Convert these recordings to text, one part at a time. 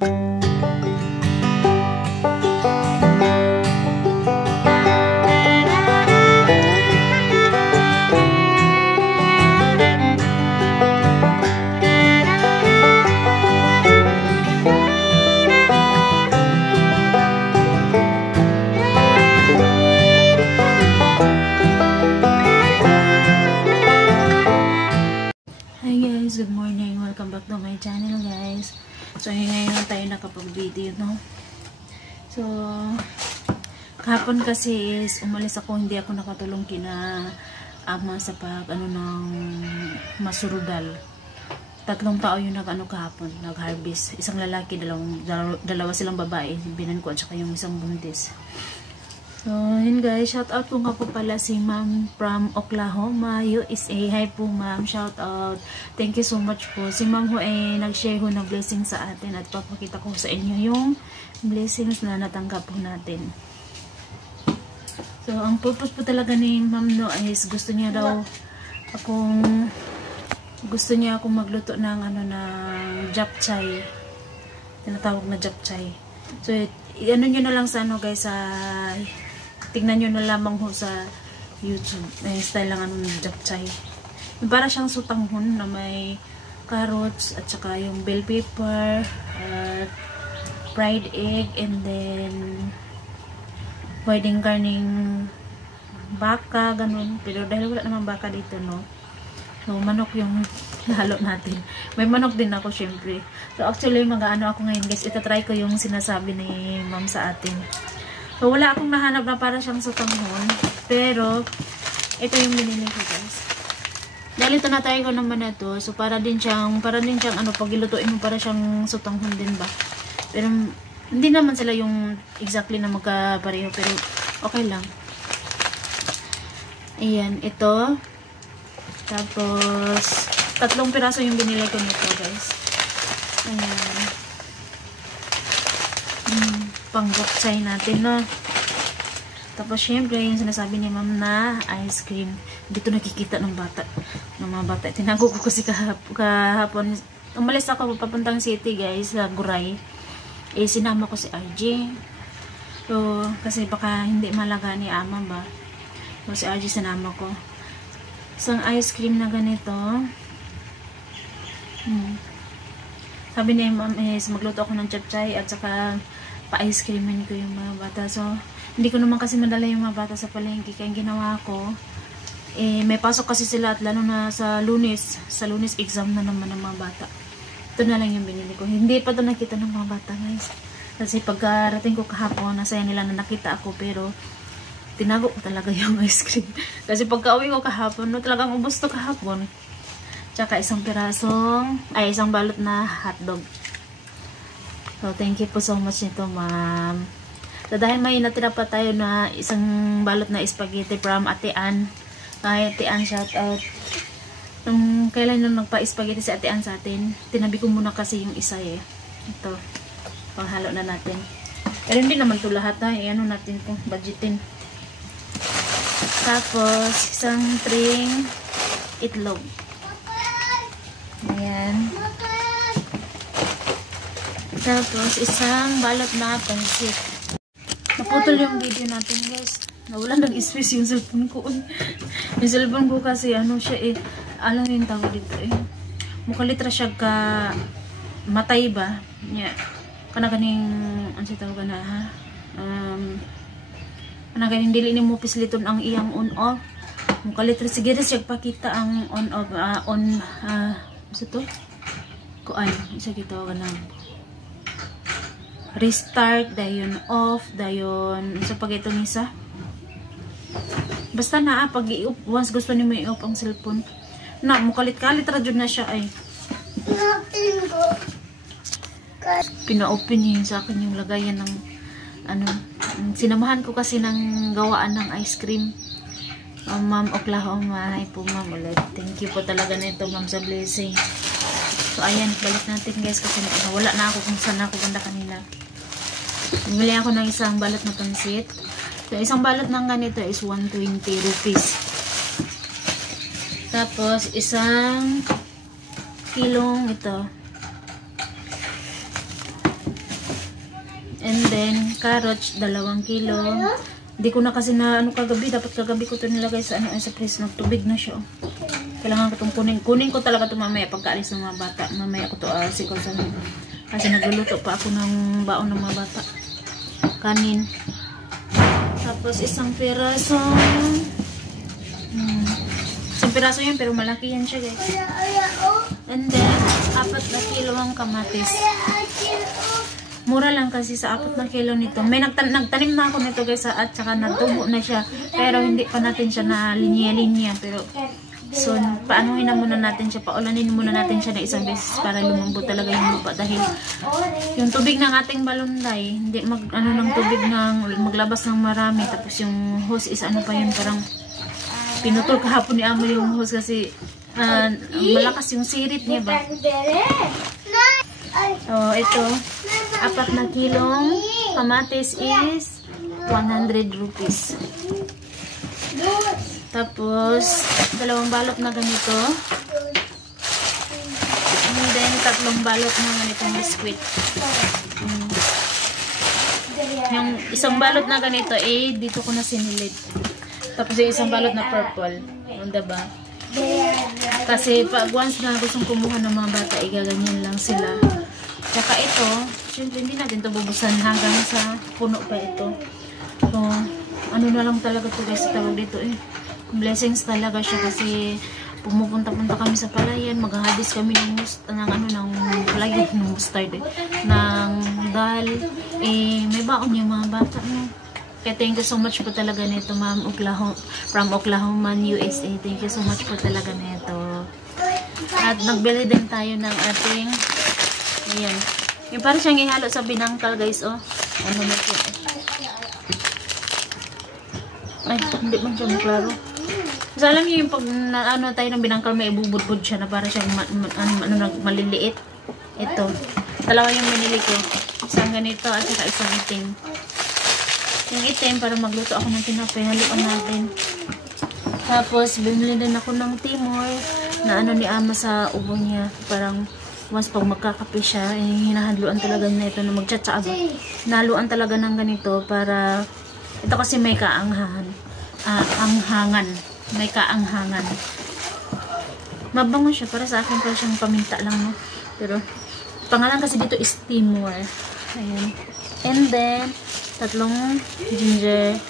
Good morning, welcome back to my channel guys. So ngayon tayo nakapag-video, no? So kahapon kasi is umalis ako, hindi ako nakatulong kina ama sa pag ng masurudal. 3 tao yung kahapon, nag-harvest. Isang lalaki, dalawa silang babae, binan ko at saka yung isang buntis. So, yun guys, shout out ko nga po pala si ma'am from Oklahoma, USA. Hi po ma'am, shout out. Thank you so much po. Si ma'am ho ay nag-share ho ng blessing sa atin at papakita ko sa inyo yung blessings na natanggap po natin. So, ang purpose po talaga ni ma'am no is gusto niya akong magluto ng ng japchae. Tinatawag na japchae. So, nyo na lang sa guys, tignan nyo na lamang ho sa YouTube. May style lang japchae. Para siyang sutanghon na may carrots at saka yung bell pepper, fried egg, and then pwedeng karning baka, ganun. Pero dahil wala naman baka dito, no? So, manok yung halo natin. May manok din ako, syempre. So, actually, ako ngayon, guys. Itatry ko yung sinasabi ni ma'am sa atin. So, wala akong nahanap na para siyang sutanghon. Pero, ito yung binili ko, guys. Dahil ito natry ko naman na to. So, para din siyang pag ilutuin mo, para siyang sutanghon din ba. Pero, hindi naman sila yung exactly na magkapareho. Pero, okay lang. Ayan, ito. Tapos, 3 piraso yung binili ko nito, guys. Ayan. Pang-japchae natin, no? Tapos, syempre, yung sinasabi ni ma'am na ice cream. Dito nakikita ng mga bata. Tinago ko kasi kahapon. Umalis ako papuntang city, guys, sa Guray. Sinama ko si RJ. So, kasi baka hindi malaga ni ama ba. So, si RJ sinama ko. Isang ice cream na ganito. Sabi niya ma'am is magluto ako ng japchae at saka pa-ice creamin ko yung mga bata. So, hindi ko naman kasi madala yung mga bata sa palengke. Kaya ginawa ko, may pasok kasi sila at lalo na sa Lunes. Sa Lunes exam na naman ng mga bata. Ito na lang yung binili ko. Hindi pa ito nakita ng mga bata, guys. Kasi pagkarating ko kahapon, nasaya nila na nakita ako, pero tinago ko talaga yung ice cream. Kasi pagka-uwi ko kahapon, talagang ubos to kahapon. Tsaka isang balot na hotdog. So, thank you po so much nito, ma'am. So, dahil may natira pa tayo na isang balot na spaghetti from Ate Ann. Ate Ann, shout out. Kailan nung nagpa-spaghetti si Ate Ann sa atin, tinabi ko muna kasi yung isa eh. Ito. Panghalo na natin. Pero hindi naman ito lahat ha. Ano natin ito, budgetin. Tapos, isang tring itlog. Ayan. Tapos, isang balot na pansit. Naputol yung video natin, guys. Nawala ng space yung cellphone ko. Yung cellphone ko kasi, siya eh. Alam yung tawag dito eh. Mukalitra siya ka matay ba? Yeah. Kanaganing, ano siya tawag na ha? Kanaganing dili ni mo pisliton ang iyang on-off. Mukalitra, sige na siya pakita ang on-off. Isa to? Kuan, isa kita ka na. Restart, dayon off, dayon sa pag itong isa. Basta na pag i-up, once gusto niyo may i-up ang cellphone. Na, mukalit-kalit radyo na siya ay. Pina-open niya sa akin yung lagayan ng sinamahan ko kasi ng gawaan ng ice cream. Ma'am Oklahoma, hi po ma'am ulit. Thank you po talaga na ito ma'am sa blessing. So ayan, balik natin guys kasi wala na ako kung saan ako banda kanina. Bumili ako ng isang balot na pansit. So isang balot ng ganito is 120 rupees. Tapos isang kilong ito. And then, carrots, 2 kilo. Hindi ko na kasi na ano kagabi. Dapat kagabi ko ito nilagay sa, sa freeze. Nagtubig na siya. Kailangan ko itong kunin. Kunin ko talaga ito mamaya pagkaalis ng mga bata. Mamaya ko ito sigaw sa amin. Kasi nagluluto pa ako ng baon ng mga bata. Kanin. Tapos isang piraso. Isang piraso yan pero malaki yan siya guys. And then, 4 na kilo ang kamatis. Mura lang kasi sa 4 na kilo nito. May nagtanim na ako nito guys at saka natubo na siya. Pero hindi pa natin siya na linya-linya. Pero, so, paanuhin na muna natin siya. Paulanin muna natin siya na isang beses para lumambot talaga yung lupa. Dahil yung tubig ng ating balunday, hindi ng tubig ng maglabas ng marami. Tapos yung hose is ano pa yun, parang pinutol kahapon ni Amo yung hose kasi malakas yung sirit niya ba. So, ito, 4 na kilong kamatis is 100 rupees. Tapos, 2 balot na ganito. And then, 3 balot na ganitong biskwit. Yung isang balot na ganito, dito ko na sinilid. Tapos, yung isang balot na purple. Diba? Kasi, pag once na gustong kumuha ng mga bata, igaganyan lang sila. Saka ito, syempre hindi natin ito bubusan hanggang sa puno pa ito. So, ano na lang talaga ito guys, tawag dito blessings talaga siya kasi pumupunta-punta kami sa palayan, maghahadis kami ng palayan, ng mustard ng dal, may baon yung mga bata no. Kaya thank you so much po talaga nito ma'am from Oklahoma, USA. Thank you so much po talaga nito. At nagbili din tayo ng ating ayan. Yung parang siyang ihalo sa binangkal guys ano na ito ay hindi man siya maklaro. So alam niyo yung pag ano tayo ng binangkal may ibubudbud siya na para siyang maliliit. Ito 2 yung binili ko, isang ganito at saka isang itim. Yung itim para magluto ako ng tinapay, haluan natin. Tapos bumili din ako ng timor na ni Ama sa ubo niya, parang once pag magkakape siya, hinahadluan talaga na ito na magtsatsaaba. Nahaluan talaga ng ganito para, ito kasi may kaanghangan. May kaanghangan. Mabango siya, para sa akin para siyang paminta lang, no? Pero, pangalan kasi dito is Timor. Ayan. And then, 3 ginger.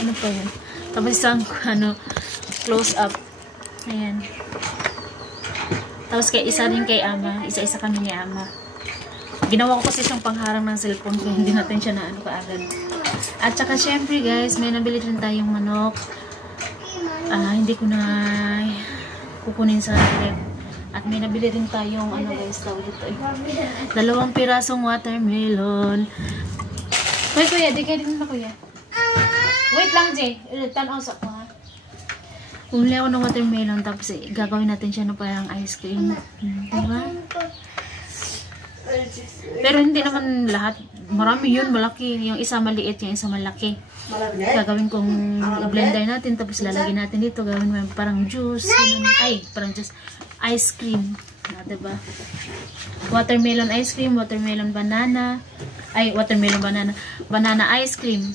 Ano pa yun? Tapos isang, close up. Ayan. Tapos isa rin kay Ama. Isa-isa kami ni Ama. Ginawa ko kasi siyang pangharang ng cellphone ko. Hindi natin siya na kaagad. At saka syempre guys, may nabili rin tayong manok. Hindi ko na kukunin sa rep. At may nabili rin tayong guys, tawag dito 2 pirasong watermelon. Wait kuya, di kayo din na kuya. Wait lang Jay. Tanaw sa ko ha. Umuli ako ng watermelon, tapos gagawin natin siya parang ice cream. Diba? Pero hindi naman lahat. Marami yun, malaki. Yung isa maliit, yung isa malaki. Gagawin kong blender natin, tapos lalagyan natin dito. Gawin mo parang juice. Parang juice. Ice cream. Diba? Watermelon ice cream, watermelon banana. Watermelon banana. Banana ice cream.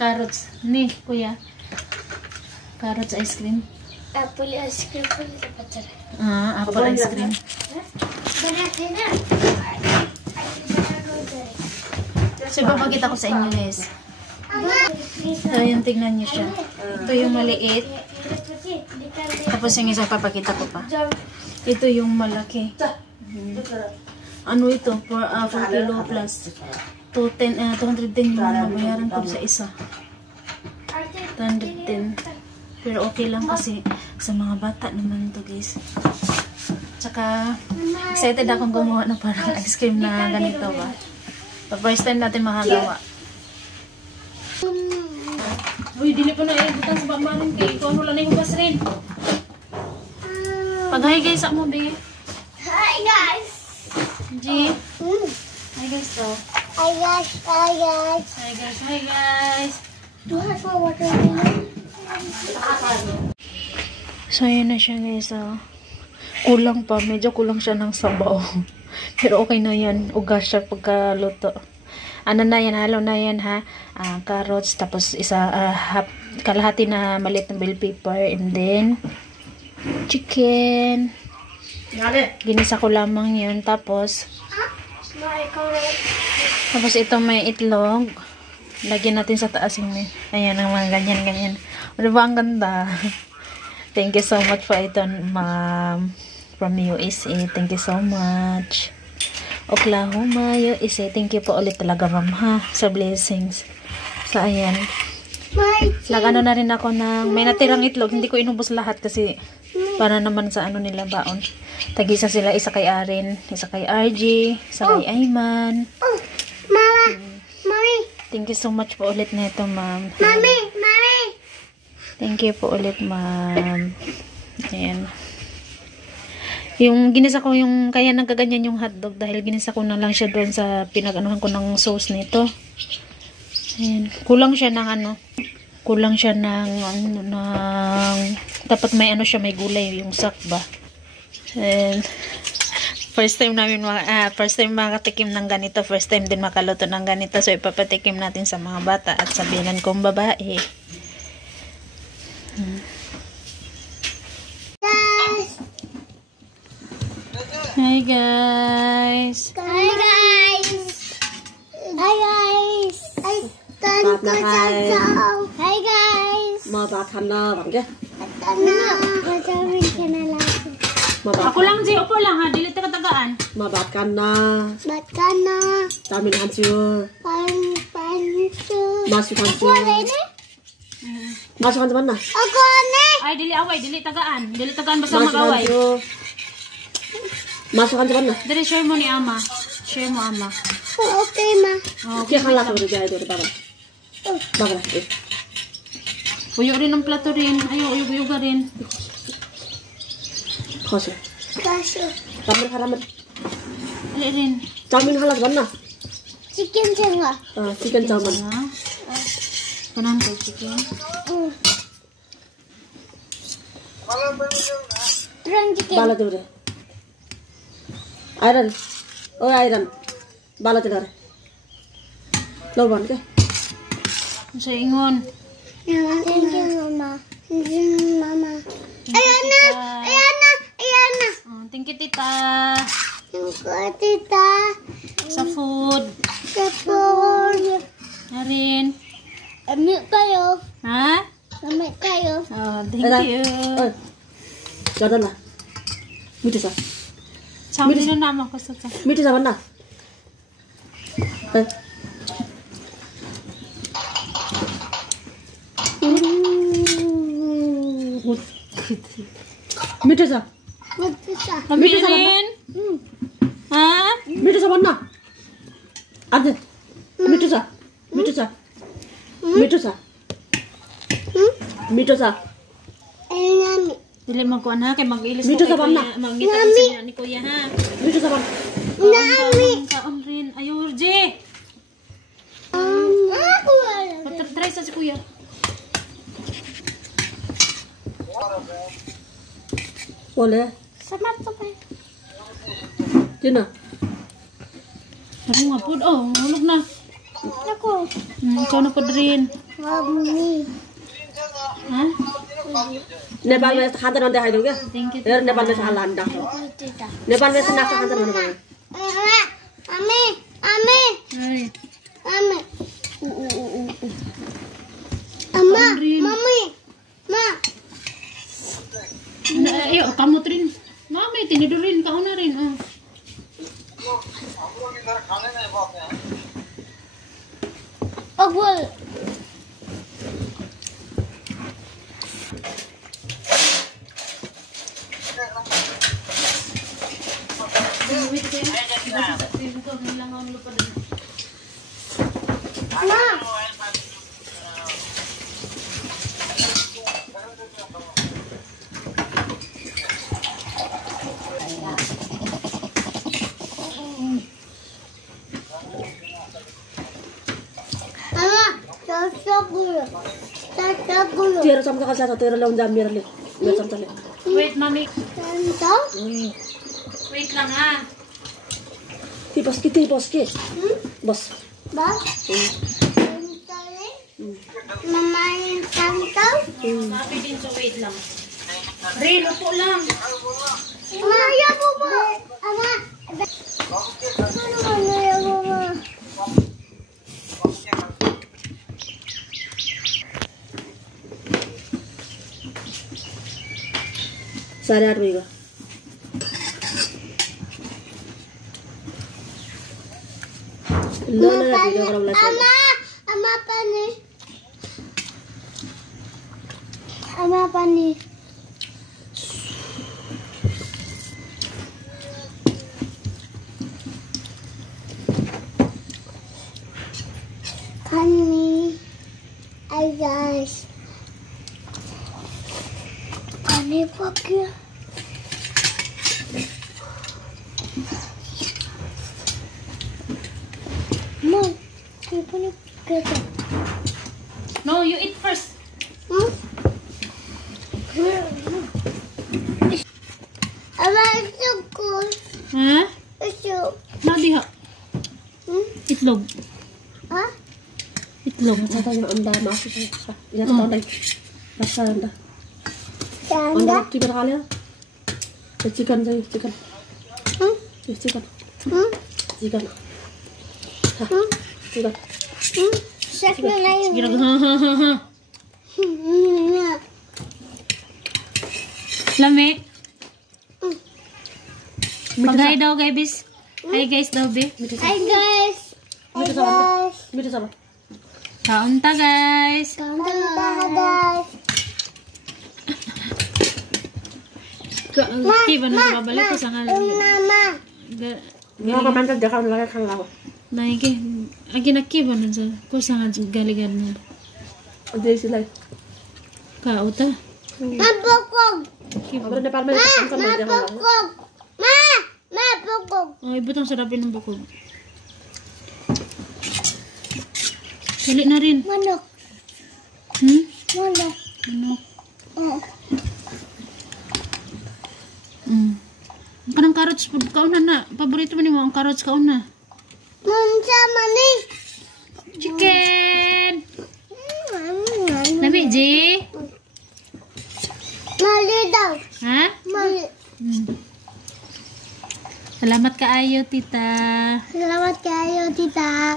Carrots. Ni, kuya. Carrots ice cream. Apple ice cream po nito patsara. Apple ice cream. So, ipapakita ko sa inyo guys. Ito yung tignan nyo siya. Ito yung maliit. Tapos yung isa papakita ko pa. Ito yung malaki. Ano ito? 4 kilo plus. 210 yung mabayaran ko sa isa. 210. Pero okay lang kasi sa mga bata naman to guys. Tsaka excited akong gumawa ng parang ice cream na ganito ba. First time natin makagawa. Uy, dili pa na butang sa bamarin kay ikaw ano lang na hugas rin. Pag-hi guys mo be. Hi guys. G. Hi guys to. Hi guys. Hi guys. Hi guys. Hi guys. Do you have a watermelon? So, ayan na siya guys. Kulang pa. Medyo kulang siya ng sabaw. Pero okay na yan. Ugas siya pagkaluto. Ano na yan, halo na yan ha. Carrots, tapos kalahati na maliit na bell pepper, and then chicken. Ginisa ko lamang yun. Tapos ito may itlog. Lagyan natin sa taas yung ayan, ang mga ganyan. Ano ba, ang ganda. Thank you so much for ito, ma'am. From USA. Thank you so much. Oklahoma, USA. Thank you po ulit talaga, ma'am, ha, sa blessings. So, ayan. Nag-ano na rin ako ng may natirang itlog. Hindi ko inubos lahat kasi para naman sa ano nila baon. Tag-isa sila. Isa kay Arin, isa kay RG, isa kay Ayman. Mama! Mommy! Thank you so much po ulit na ito, ma'am. Mommy! Mommy! Thank you po ulit, ma'am. Ayan. Yung ginisa ko yung, kaya nagkaganyan yung hotdog dahil ginisa ko na lang siya doon sa pinag-anuhan ko ng sauce nito. Ayan. Kulang siya ng kulang siya ng dapat may siya, may gulay yung sak ba. And first time makatikim ng ganito, first time din makaluto ng ganito, so ipapatikim natin sa mga bata at sa binan kong babae. Hi guys. Hi guys! Hi guys! Hi guys! Mà bà khăn bằng cái Masabi ka na lang. Ako lang, Jay. Upo lang ha. Dili taga-tagaan. mà bà khăn Ba't ka na? ta mình ăn chưa Panso. mà sự ăn chưa Wala na? mà sự ăn chưa nè Ako na! Ay, dili away. Dili tagaan. Dili tagaan basta mà sự ăn mag-away. chưa mà sự ăn chưa nè Dili, share mo ni Ama. Share mo, Ama. Okay, ma. Oh, kia khăn là rồi cái rồi bà này Uyo rin ang plato rin. Ayo, uyog-uyoga rin. khó chưa Kaso. ramen Dili rin. Chowmein खाला भन्न Chicken siya nga. Chicken chowmein Ha? Kanan ko, chicken. Turang chicken. बाला देऊ रे आइरन ओ आइरन बाला देऊ रे लो भन के Sa ingon. Thank you, mama. Thank you, mama. Ayan na! Ayan na! Ayan na! Oh, thank you, tita. Yung ko, tita. Sa food. Sa phone. Narin. Amik kayo. Ha? Amik kayo. Oh, thank you. गर्दा न मिठो छ Sabi na naman ko sa मिठो छ भन्न मिठो छ Magpisa. Pamili rin. Ha? मिठो छ भन्न आज मिठो छ मिठो छ मिठो छ मिठो छ Ayan namin. Dili magkuhan ha, kay mag-ilis Dito ko sa kay banda. Kuya. Mag-ngita ko sa inyo ni Kuya ha. मिठो छ भन्न Nami. Kaon rin. Ayaw, Urje. Ako wala. Patry sa si Kuya. बोले Samat ko pa. किन Ako nga po. Oh, hulog na. Ako. Ikaw na po rin. Mami. Ha? नेपालमा यस्तो खाँदैन भने देखाइदेऊ क्या Thank you. हेर नेपालमा यस्तो खाँदा हामी डाक्छ Tita. नेपालमा यस्तो नास्ता खाँदैन भने भन्यो Mami. Mami. Ay. Mami. Ama. Mami. Ma. Ayaw, kamot rin. Mami, tinido rin. Kaon na rin. Oh. Agwal. Ma. Ama. Sasagulo. Sasagulo. तेरो चम्चा कसलाई छ तेरो ल्याउनु जा मेरो चम्चाले Wait, Mami. Santo. Wait lang ha. Tipos ki. Bos. Bas? Mama yung tangkaw? Sabi din, so wait lang. Relo po lang. Ama, yabo po! Ama! Ano yabo po? Sadar mo iba. Lola na video ko lang. Ama pani. Ama pani. Pani. Ay guys. Pani pakya. Mom, pani pakya. No, you eat first. Ama, isuko. Ha? Isuk. Nadiha. Itlog. Ha? Itlog. Sa tayo anda masuk sa. Ina ta tayo. Basta anda. Sanda? Anda chicken kali. Chicken tayo, chicken. Chicken. Chicken. Ha. Chicken. Chef na na yun. Sige, Hmm. Lami. Pag-hi daw, guys. Hi, guys daw, be. Hi guys. Hi guys. Mito sama. Kaunta, guys. Kamusta guys? Kiba na babalik ko sa Mama. Nga pa man dia kan lagi kan lawa. Naiki, agi nakiba na sa kusang galigan na. Ade sila. Kauta. Mapukog. Abra de palma kan kan dia kan lawa. Mapukog. Mapukog. Ay, butang sarapin ng bukog. Sali na rin. Manok. Manok. Manok. Ang kanang carrots food kauna na. Paborito mo ang carrots kauna. Mamsa mani. Chicken! Nabi, G? Mali daw. Ha? Mali. Salamat kaayo, tita. Salamat kayo, tita.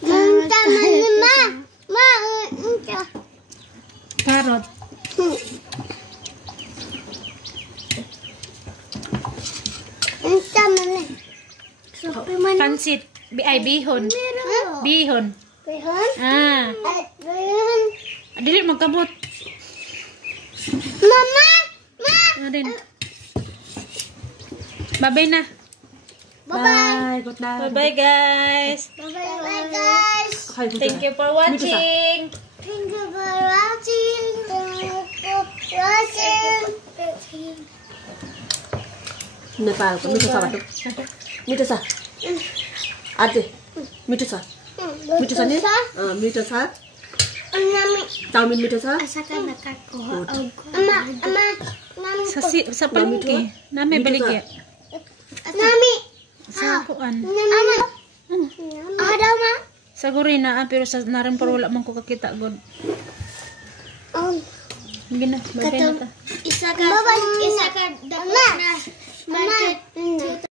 Mamsa mani ma. Mamsa. Carrot. Mamsa mani. Sopi mani. Pansit. Ay, bihon. Meron. Bihon. Behon? Ah. Behon. Dili magkabot. Mama! Ma! Ano din? Bye-bye na. Bye-bye. Good night. Bye-bye, guys. Bye-bye, guys. Thank you for watching. Thank you for watching. Nepal, mito sama tu. Mito sa. Ade. Mito sa. Mito sa ni? Mito sa. Nami. Tahu mito sa? Asakan nakakuha. Ama. Sa palengke. Nami baligya. Nami. Sa kuan. Ama. Ada ma. Sa Gorina, pero sa narin pero wala man ko kakita god. Sige na, bye-bye na ta. Isa ka. Isa ka. Dapat na. Market.